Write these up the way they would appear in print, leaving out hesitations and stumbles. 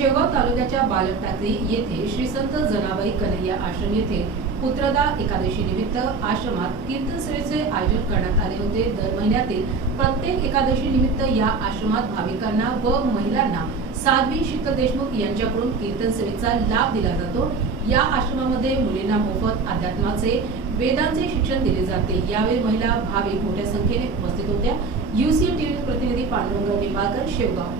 शेवगाव तालुक्याच्या बालकटाकळी येथे श्री संत जनाबाई कन्हैया आश्रम येथे पुत्रदा एकादशी निमित्त आश्रमात कीर्तन सेवेचे आयोजन करण्यात आले होते। दर महिन्यातील प्रत्येक एकादशी निमित्त या आश्रमात भाविकांना व महिलांना साध्वी शीतल देशमुख यांच्याकडून कीर्तन सेवेचा लाभ दिला जातो। या आश्रमामध्ये मुलींना मोफत अध्यात्माचे वेदांचे शिक्षण दिले जाते। यावेळी महिला भाविक मोठ्या संख्येने उपस्थित होत्या। यूसीएन टीव्ही प्रतिनिधी पांडुरंग निंबाळकर, शेवगाव।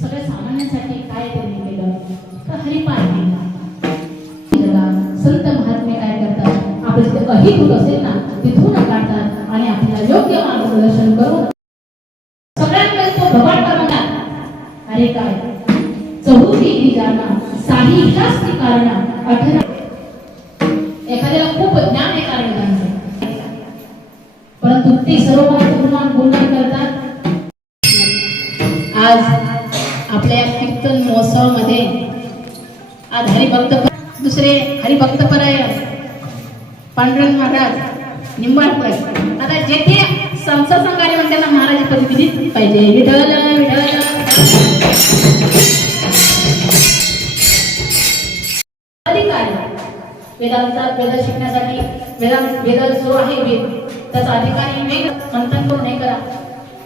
सगळ्या सामान्यांसाठी काय त्यांनी केलं तर हरिपाठ केला। संत महात्मे काय करतात, आपले जिथे अहित असेल ना तिथून काढतात आणि आपल्याला योग्य मार्गदर्शन करून सगळ्यांकडे तो भवाडा म्हणतात। अरे काय चौथी जाना साही शास्त्री कारण 18 एखाद्याला खूप ज्ञान आहे कारण परंतु ते सर्व गुणगान करतात। आज आपल्या कीर्तन महोत्सवामध्ये आज हरिभक्त दुसरे हरिभक्तपरायण पांडुरंग महाराज निंबाळकर आता जेथे संसार संघाने म्हणून त्यांना महाराज पदवी दिलीच पाहिजे। विठ्ठल विठ्ठल अधिकार वेद शिकण्यासाठी वेद जो आहे वेद त्याचा अधिकारी वेद मंथन करून हे करा।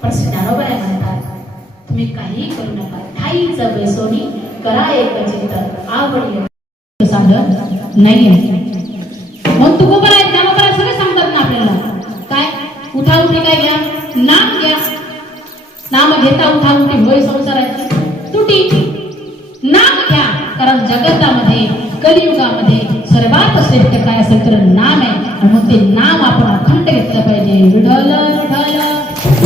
पण ज्ञानोबा म्हणतात तुम्ही काही करू नका, ठाईचं बेसोनी करा एक चिंतन आवडले सांगत नाही। मग तू गोबर आहे ज्ञानोबा सगळे सांगतात ना आपल्याला काय उठा उठी काय घ्या, नाम घ्या, नाम घेता उठा उठी होय संसाराची तुटी, नाम घ्या कारण जगतामध्ये कलियुगामध्ये सर्वात श्रेष्ठ काय असेल तर नाम आहे। म्हणून ते नाम आपण अखंड घेतलं पाहिजे। विठ्ठल विठ्ठल।